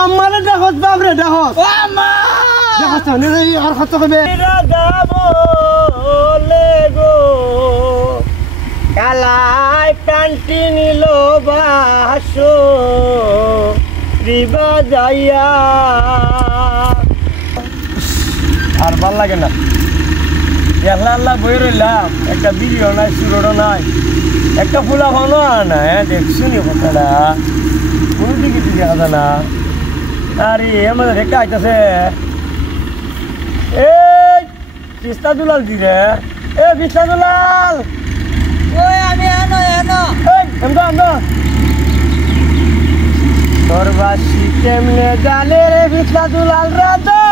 আমারে দেখত বাপরে দেখত ও আম্মা দেখত নে আর কত কবে গাবলে গো কালাই কান্টি নিল বাসো রিবা যাইয়া আর ভাল লাগে না আল্লাহ আল্লাহ বই রইলাম একটা ভিডিও নাই সুরও নাই একটা ফুলা ভালো না দেখছুনি কথাটা কোনো দিকে দেখা যায় না আরে আমাদের রেখা আইতাছে এই পিস্তা দুলাল দিরে এ পিস্তা দুলাল ওই আমি আনো এই আমদা তোর বাসি কেমনে জানে রে পিস্তা দুলাল রাজা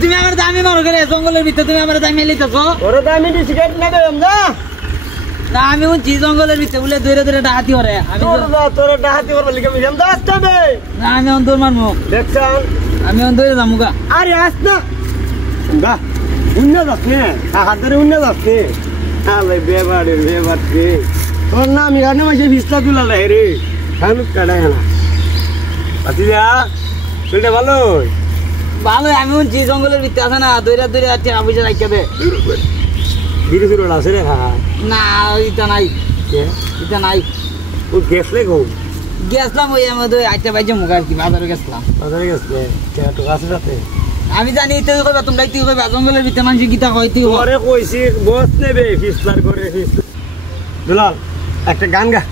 তুমি আমার দামি মারো করে জঙ্গলের ভিতরে তুমি আমার দামি লিতেছো ওরে দামি সিগারেট না দেব না না আমি উঠছি জঙ্গলের ভিতরে বলে ধরে ধরে ডাহাতি করে আমি তোর ডাহাতি করবে লিখে মিলাম দা আসতে দে না আমি অন্তর মারমু দেখছান আমি অন্তরে যামুগা আরে আস না দা উন্না যাচ্ছে হাত ধরে উন্না যাচ্ছে আলে বেবাড়ে তোর নাম এখানে মাঝে ভিস্তা তুলা লাই রে খানুক কাটায় না আতি যা চলতে ভালো ভালো আমি উঠছি জঙ্গলের ভিতরে আছে না দৌড়া দৌড়া টাকা পয়সা রাখতে দে ধীরে ধীরে আছে রে না এটা নাই এটা নাই ও গেছলে গো গেছলাম ওই আমাদের আইটা বাইজে মুখা কি বাজারে গেছলাম বাজারে গেছলে টাকা আছে সাথে আমি জানি তুই কইবা তোমরা তুই কইবা জঙ্গলের ভিতরে মানুষ গীতা কই তুই ওরে কইছি বস নেবে ফিসলার করে ফিসলার দুলাল একটা গান গা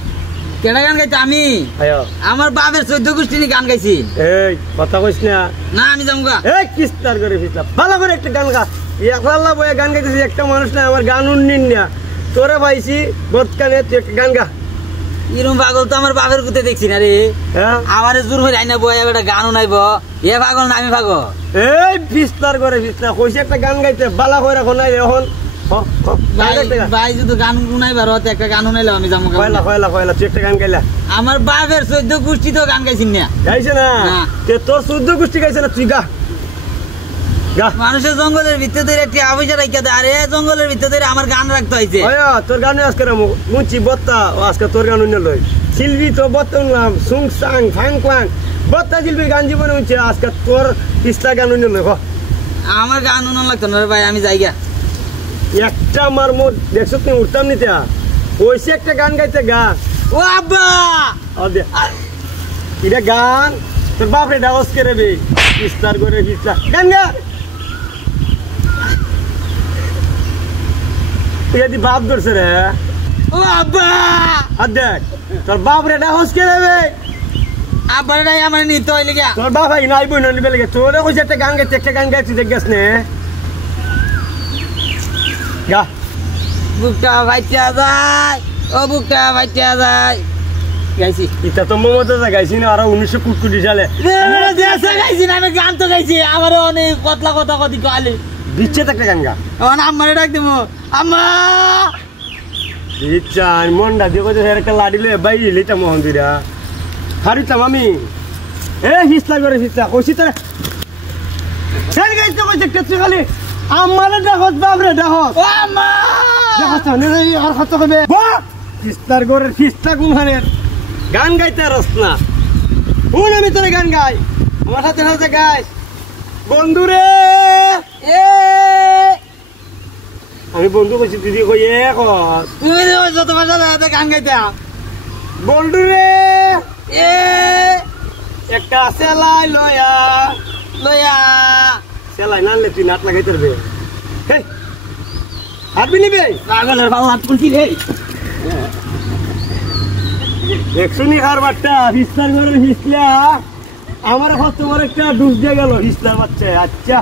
কেডা গান গাইতে আমি আয়ো আমার বাপের 14 গোষ্ঠী নিয়ে গান গাইছি এই কথা কইছ না না আমি যামুগা এই কিস্তার করে ফিসলার ভালো করে একটা গান গা একলা বয়ে গান গাইতেছি একটা মানুষ না আমার গান উন্নিন না তোরে পাইছি বদকানে তুই একটা গান গা এরকম পাগল তো আমার বাপের কুতে দেখছি না রে হ্যাঁ আমার জোর হয়ে আইনা বয়ে একটা গানও নাইব এ পাগল না আমি পাগল এই ফিসলার করে ফিসলার কইছে একটা গান গাইতে বালা করে রাখো নাই এখন ভাই যদি গান গুনাই বারো একটা গান শুনাইলাম আমি যাবো কয়লা তুই একটা গান গাইলা আমার বাপের 14 গোষ্ঠী তো গান গাইছি না গাইছে না তোর 14 গোষ্ঠী গাইছে না তুই গা মানুষের জঙ্গলের ভিতরে ধরে একটা আবহাওয়া রাখা দেয় আরে জঙ্গলের ভিতরে ধরে আমার গান রাখতে হয়েছে তোর গানে আজকে মুচি বত্তা আজকে তোর গান উন্নয় লই শিল্পী তো বত্তা উনলাম সুং সাং ফাং ফাং বত্তা শিল্পীর গান জীবনে উঠছে আজকে তোর পিস্তা গান উন্নয় লই আমার গান উন্নয় লাগতো না ভাই আমি যাইগা একটা আমার মোট দেখছো তুমি উঠতাম নিতে ওইসে একটা গান গাইতে গা ও আব্বা এটা গান তোর বাপরে ডাউস করে বে পিস্তার করে পিস্তা গান গা এদি বাপ ধরছে রে ও আব্বা আর দেখ তোর বাপ রে ডাউস করে বে আব্বাটাই আমার নিতে হইলে গিয়া তোর বাপ আই নাই বই নিবে লাগে তোরে কইছে একটা গান গাইতে একটা গান গাইতে দেখছস নে গা বুকটা ভাইটা যায় ও বুকটা ভাইটা যায় গাইছি এটা তো মমতা গাইছি না আর 1900 কুটকুটি সালে দেশে গাইছি না আমি গান তো গাইছি আমার অনেক কতলা কথা কদি কইলে দিচ্ছে একটা গান গা আমার আম্মারে ডাক দেবো আম্মা ইচ্ছা মনটা দিয়ে কইতে একটা লাডি লয়ে বাইরে লিটা মোহন দিরা হারিতাম আমি এ হিসলা করে হিসলা কইছি তোরে সেই গাইতে কইতে কেতে খালি আমারে দেখত বাপরে দেখত ও আম্মা দেখত নে আর কত কবে বাহ হিসলার করে হিসলা কোন হারের গান গাইতে রসনা কোন আমি তোরে গান গাই আমার সাথে সাথে গাই বন্ধুরে এ আমি বন্ধু কইছি দিদি কই এ কস তুমি যত ভাষা দাদা গান গাইতে বন্ধুরে এ একটা সেলাই লয়া লয়া সেলাই নালে তুই নাট লাগাইতে রে হে হারবি নিবে পাগলের বাবা হাত কুলছি রে দেখছুনি হার বাট্টা হিসলার করে হিসলা আমার কত বড় একটা ডুব দিয়ে গেল হিসলার বাচ্চা আচ্ছা